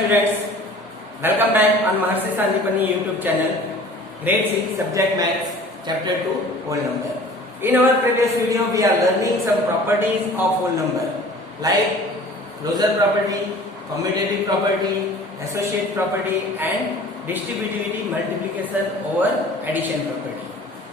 students, welcome back on Maharshi Sanjipani YouTube channel, grade 6 subject maths chapter 2 whole number. In our previous video we are learning some properties of whole number like closure property, commutative property, associate property and distributivity, multiplication over addition property.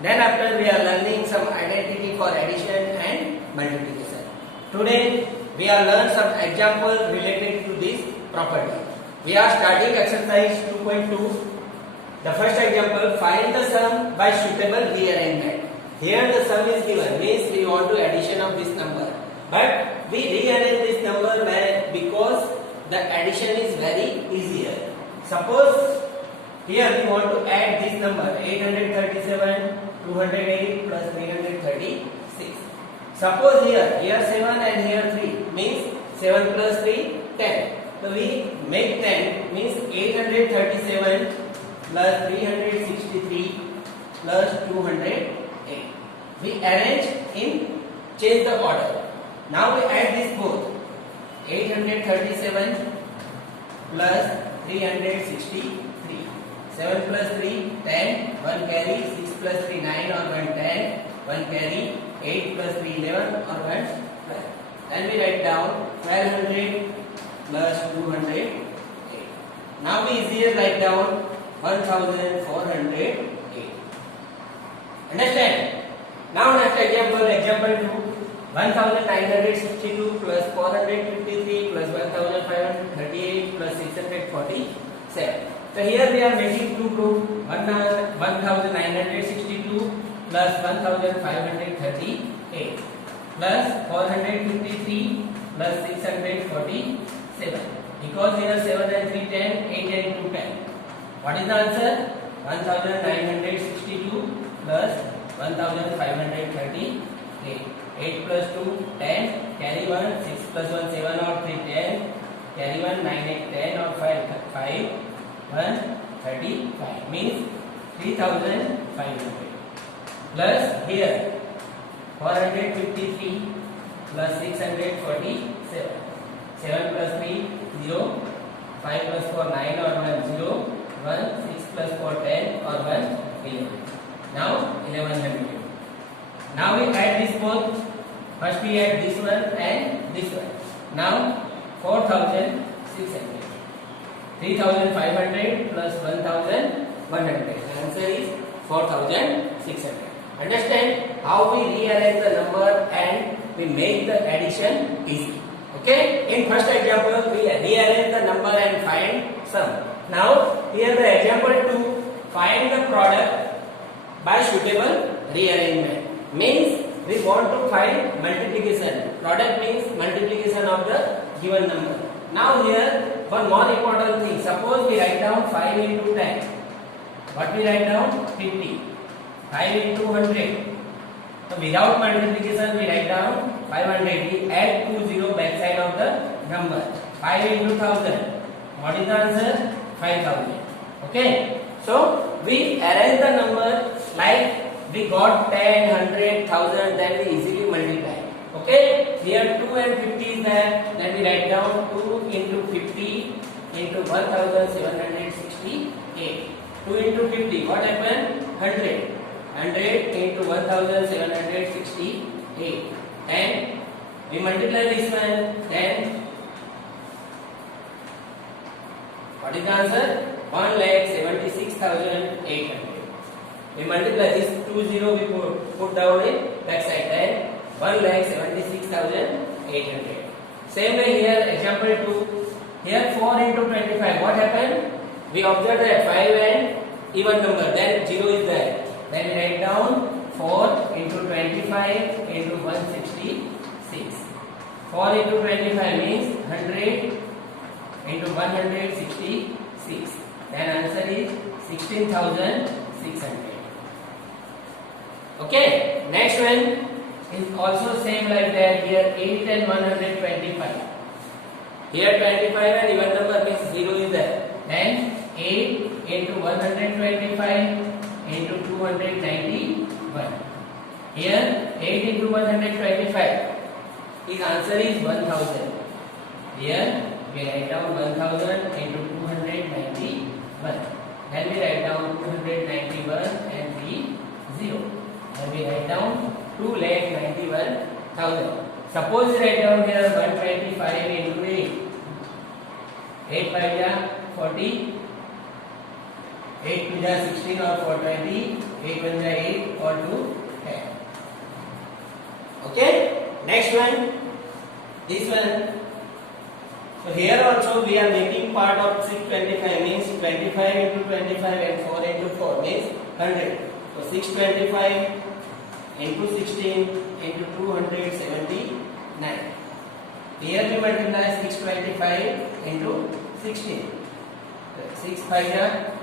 Then after we are learning some identity for addition and multiplication. Today we are learn some example related to this property. We are starting exercise 2.2. The first example, find the sum by suitable rearrangement. Here the sum is given, means we want to addition of this number. But we rearrange this number because the addition is very easier. Suppose here we want to add this number 837, 208 plus 336. Suppose here 7 and here 3 means 7 plus 3 10. So we make 10 means 837 plus 363 plus 208. We arrange in change the order. Now we add this both 837 plus 363. 7 plus 3 10, 1 carry, 6 plus 3 9 or 1 10, 1 carry, 8 plus 3 11 or 1 12. Then we write down 1200 plus 208. Now we easier write down 1408. Understand? Now next example, example 2. 1962 plus 453 plus 1538 plus 647. So here we are making two groups. 1962 plus 1538 plus 453 plus 647. Because here 7 and 3 10, 8 and 2 10. What is the answer? 1962 plus 1538. 8 plus 2 10, carry 1, 6 plus 1 7 or 3 10, carry 1 9 8 10 or 5 1 35 means 3500 plus here 453 plus 647. 7 plus 3 0, 5 plus 4 9 or 1 0, 1 6 plus 4 10 or 1 11. Now 1100. Now we add this both. First we add this one and this one. Now 4600. 3500 plus 1100. The answer is 4600. Understand how we rearrange the number and we make the addition easy. Okay? In first example we rearrange the number and find sum. Now here the example 2, find the product by suitable rearrangement. Means we want to find multiplication. Product means multiplication of the given number. Now here one more important thing. Suppose we write down 5 into 10. What we write down? 50. 5 into 100. So without multiplication we write down 500. We add 20 backside of the number. 5 into 1000. What is the answer? 5000. Okay. So we arrange the number like we got 10, 100, 1000, then we easily multiply. Okay, here 2 and 50 is there, then we write down 2 into 50 into 1768. 2 into 50, what happened? 100. 100 into 1768. And we multiply this one, then what is the answer? 1,76,800. We multiply this 20 we put down in backside, then 1,76,800. Same way here example 2. Here 4 into 25. What happened? We observe that 5 and even number, then 0 is there. Then we write down 4 into 25 into 166. 4 into 25 means 100 into 166. Then answer is 16,600. Okay, next one is also same like that. Here 8 and 125. Here 25 and even number means 0 is there. Then 8 into 125 into 291. Here 8 into 125. His answer is 1000. Here We write down 1000 into 291. Then we write down 291 and 30. Then we write down 2,91,000. Suppose we write down here 125 into 8. 8 by 40. 8 to 16 or 420. 8 1 8 or 2 10. Okay. Next one. This one. So here also we are making part of 625 means 25 into 25 and 4 into 4 means 100. So 625 into 16 into 279. Here we multiply 625 into 16. 6 5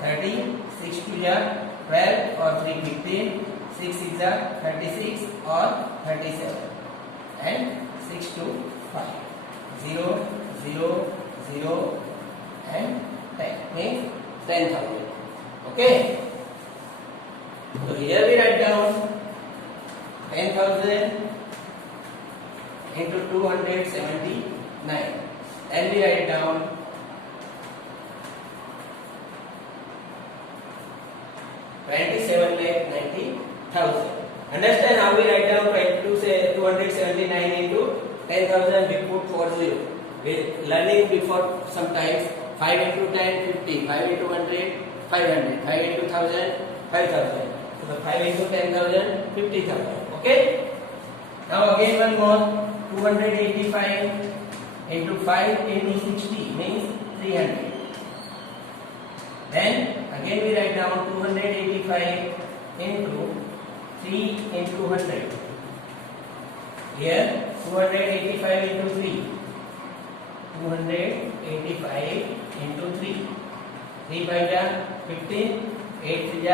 30, 6 2 12 or 3 15, 6 6 36 or 37 and 6 2 5. 0 0 0 and 10 means 10,000. Okay. So here we write down 10,000 into 279. Then we write down 27,90,000. Understand how we write down 279 into 10,000? We put 40. We learning before sometimes 5 into 10 50, 5 into 100 500, 5 into 1000 5,000. So the 5 into 10,000 50,000. Okay. Now again one more 285 into 5 into 60 means 300. Then again we write down 285 into 3 into 100. Here 285 into 3. 285 into 3. 3 by 15, 8 3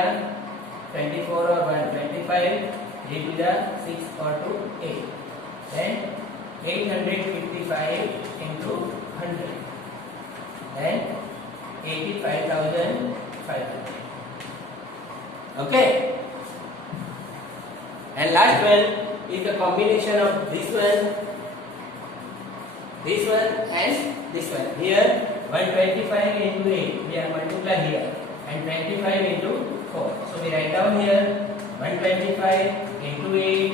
24 or 125, 3 to 6 or 2 8. Then 855 into 100. Then 85,500. Okay. And last one is the combination of this one and this one. Here 125 into 8 we are multiply here and 25 into 4. So we write down here 125 into 8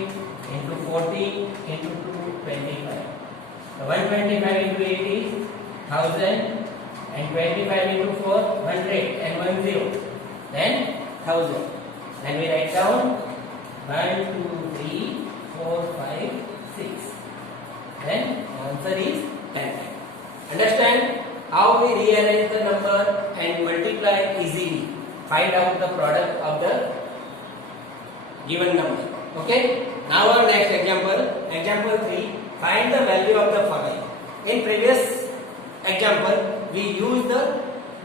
into 40 into 225. So 125 into 8 is 1000 and 25 into 4 100 and 10. Then 1000. Then we write down 1 2 3 4 5 6. Then answer is 10. Understand how we rearrange the number and multiply easily. Find out the product of the given number. Okay. Now our next example. Example 3. Find the value of the following. In previous example we use the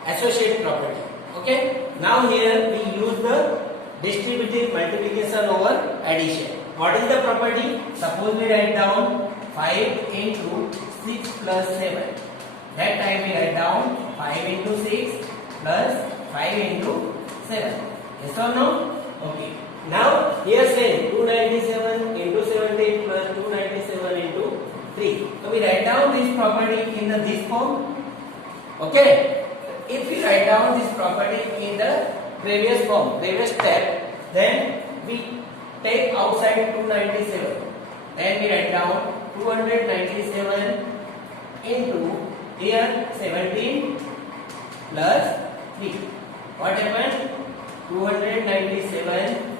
associate property. Okay. Now here we use the distributive multiplication over addition. What is the property? Suppose we write down 5 into 6 plus 7. That time we write down 5 into 6 plus 5 into 7. Yes or no? Okay. Now here same 297 into 17 plus 297 into 3. So we write down this property in this form. Okay. If we write down this property in the previous form, previous step, then we take outside 297. Then we write down 297 into here 17 plus 3. What happened? 297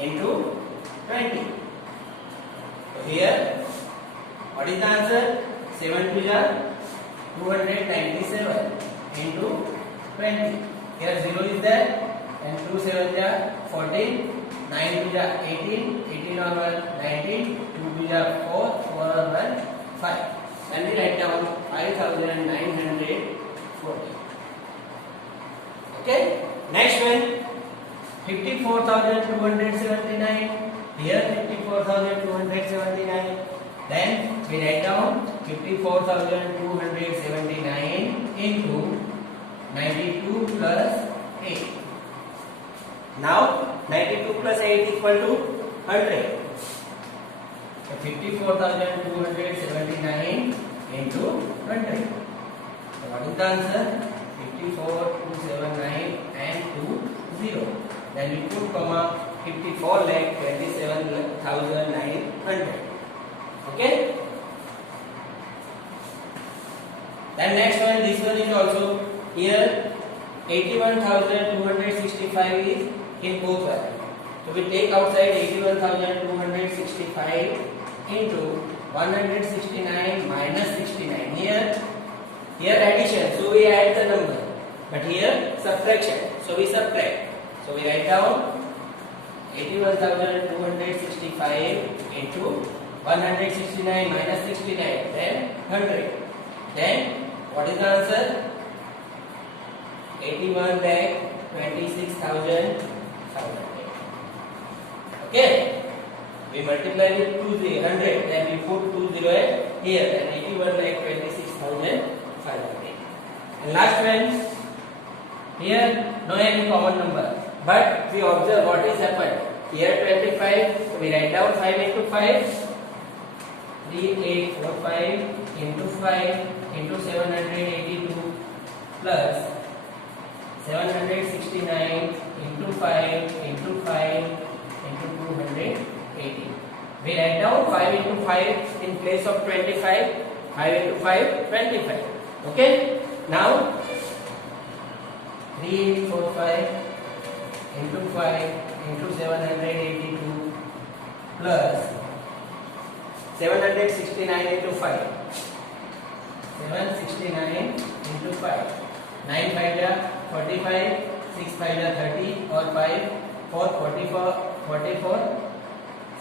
into 20. So here, what is the answer? 7 to 297 into 20. Here 0 is there, and 2 7 14, 9 to 18, 18 on 1 19, 2 to 4, 4 on 1 5. And we write down 5,940. Okay. Next one, 54,279. Here 54,279. Then we write down 54,279 into 92 plus 8. Now 92 plus 8 equal to 100. So 54,279 into 100. what is the answer? 54,279 and 20. Then we put comma 54,27,900. Okay. Then next one, this one is also here. 81,265 is in both values. So we take outside 81,265 into 169 minus 69. Here addition, so we add the number. But here subtraction, so we subtract. So we write down 81,265 into 169 minus 69, then 100. Then what is the answer? 81,26,000. Okay. We multiply with 200, then we put 20 here, and 81,26,500. And last one, here no any common number, but we observe what is happened. Here 25, so we write down 5 into 5, 3845 into 5 into 782 plus 769 into 5 into 5 into 280. We write down 5 into 5 in place of 25. 5 into 5, 25. Okay. Now 3845 into 5 into 782 plus 769 into 5. 769 into 5. 9 5 45, 6 5 30 or 5, 4 44, 44,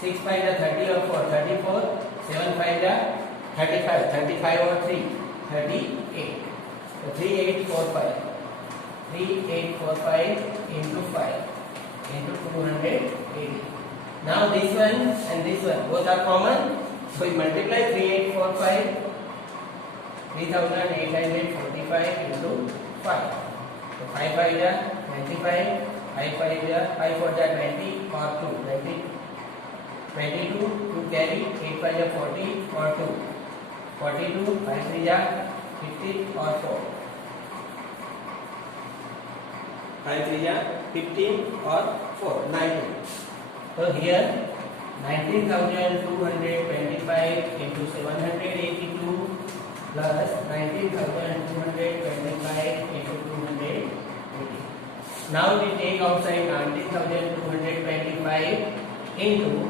6 5 30 or 4 34, 7 5 35, 35 or 3 38. So 3845. 3845 into 5 into 280. Now this one and this one both are common. So we multiply 3845 3845 into 5. So 5 5 25, 5 5 5 4 20 or 2 20, 22 to carry 8 5 40 or 2 42, 5 3 50 or 4 5 3 15 or 4 19. So here 19,225 into 782 plus 19,225 into 280. Now we take outside 19,225 into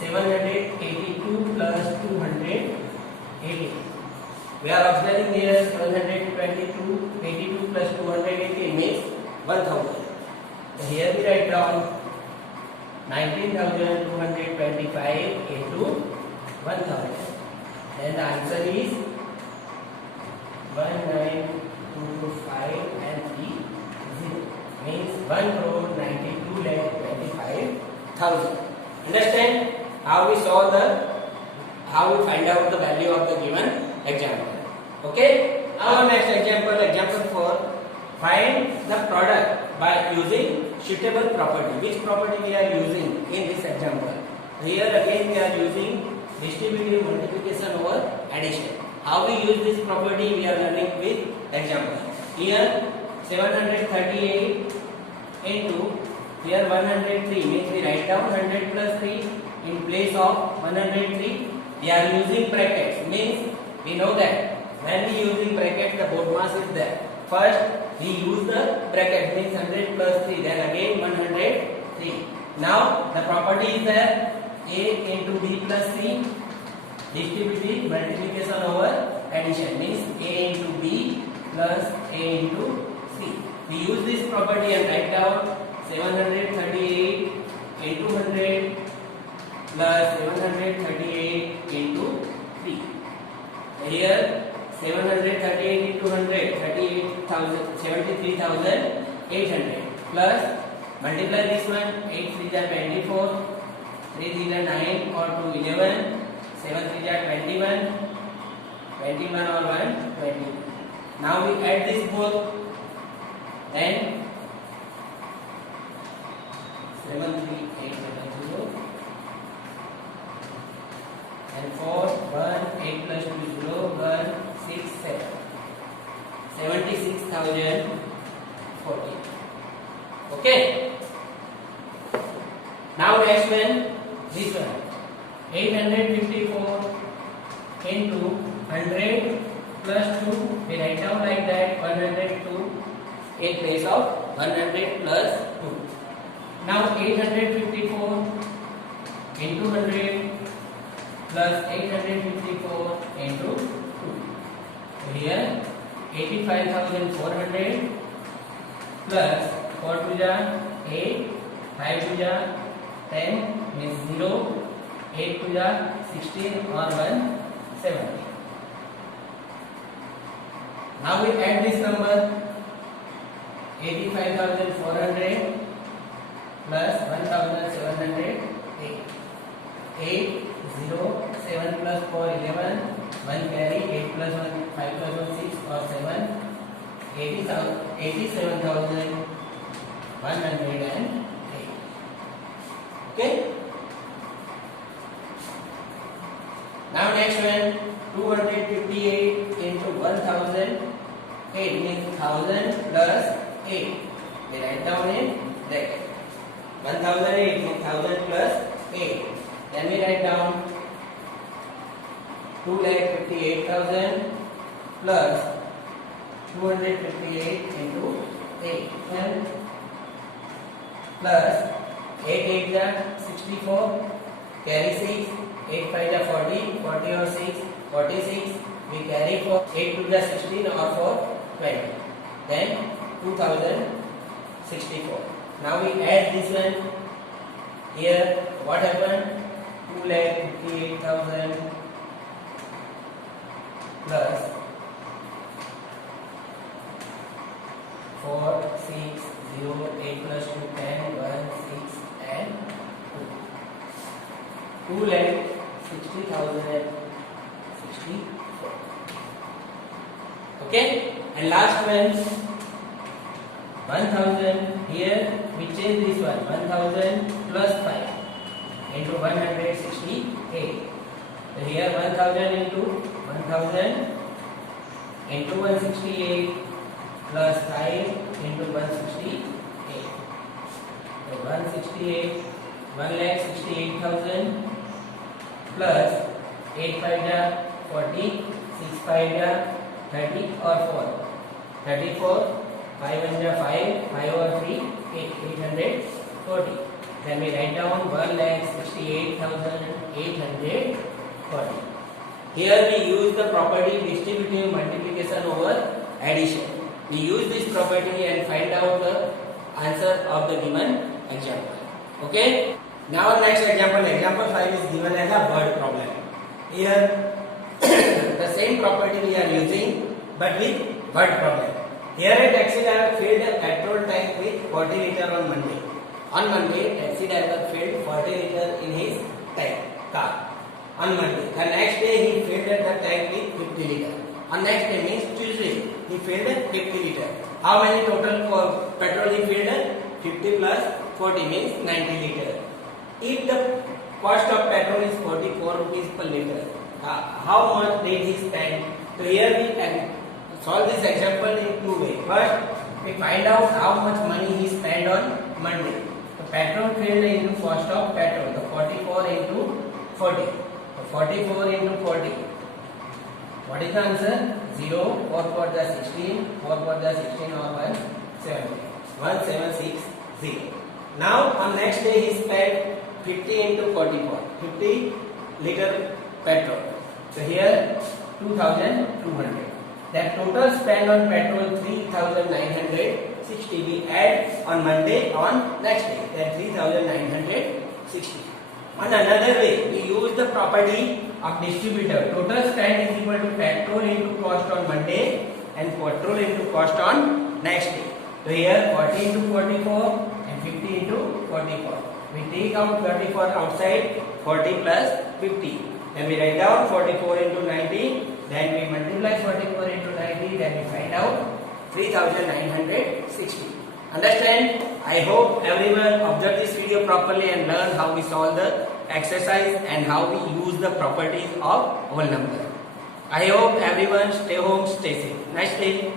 782 plus 280. We are observing here 722, 82 plus 280 means 1000. So here we write down 19,225 into 1000. Then the answer is 1925 and 30 means 1,92,25,000. Understand how we solve how we find out the value of the given example. Okay. Our next example, example 4. Find the product by using suitable property. Which property we are using in this example? Here again we are using distributive multiplication over addition. How we use this property we are learning with example. Here 738 into here 103 means we write down 100 plus 3 in place of 103. We are using brackets means we know that when we using bracket the board mass is there. First we use the bracket means 100 plus 3, then again 103. Now the property is there, a into b plus c, distributive multiplication over addition means a into b plus a into c. We use this property and write down 738 into 100 plus 738 into 3. Here 738 into 100, 73,800 plus multiply this one, 8 3 24, 3 3 9 or 2 11, 7 3 21, 21 or 1 20. Now we add this both, then 73870 and 4 1 8 plus 2 0 1 6 7 6040. Okay. Now next one, this one, 854 into 100 plus 2, we write down like that, 102 in place of 100 plus 2. Now 854 into 100 plus 854 into 2. Here 85,400 plus 4 to the 8, 5 to the 10 means 0, 8 to the 16 or 170. Now we add this number, 85,400 plus 1,708. 8, 0, 7 plus 4, 11, 1 carry, 8 plus 1, 5 plus 1, 6 or 7, 87,108. Okay. Now next one, 258 into 1,008 means 1,000 plus 8. We write down in bracket. 1,008 means 1,000 plus 8. Then we write down 2,58,000 plus 258 into 8 plus 8 8 is 64, carry 6, 8 5 is 40, 40 or 6, 46, we carry 4, 8 2 is 16 or 4, 20, then 2064. Now we add this one here, what happened? 2,58,000 plus 4, 6, 0, 8 plus 2, 10, 1, 6 and 2. 2,60,064. Okay, and last one, 1,000. Here we change this one, 1,000 plus 5 into 168. So here 1,000 into 1,000 into 168 plus 5 into 168. So 168, 1,68,000 plus 8 5 is 40, 6 5 is 30 or 4. 34, 5 1 is 5, 5 or 3, 840. Then we write down 1,68,840. Here we use the property distributive multiplication over addition. We use this property and find out the answer of the given example. Okay. Now next example, example 5 is given as a word problem. Here the same property we are using but with word problem. Here a taxi driver filled a petrol tank with 40 liter on Monday. On Monday, taxi driver filled 40 liter in his car. On Monday. The next day he filled the tank with 50 liter. On next day means Tuesday, he filled 50 liter. How many total petrol he filled? 50 plus 40 means 90 liter. If the cost of petrol is 44 rupees per liter, how much did he spend? So here we can solve this example in two ways. First, we find out how much money he spent on Monday. The petrol filled into cost of petrol. The 44 into 40. So 44 into 40. What is the answer? 0. 4 for the 16. 4 for the 16 or 170. 1760. Now on next day he spent 50 into 44. 50 liter petrol. So here 2,200. That total spend on petrol 3,960. We add on Monday on next day. That 3,960. On another way, we use the property of distributor. Total spend is equal to petrol into cost on Monday and petrol into cost on next day. So here 40 into 44 and 50 into 44. We take out 34 outside, 40 plus 50. Then we write down 44 into 90. Then we multiply 44 into 90. Then we find out 3,960. Understand? I hope everyone observe this video properly and learn how we solve the exercise and how we use the properties of whole number. I hope everyone stay home, stay safe. Nice day.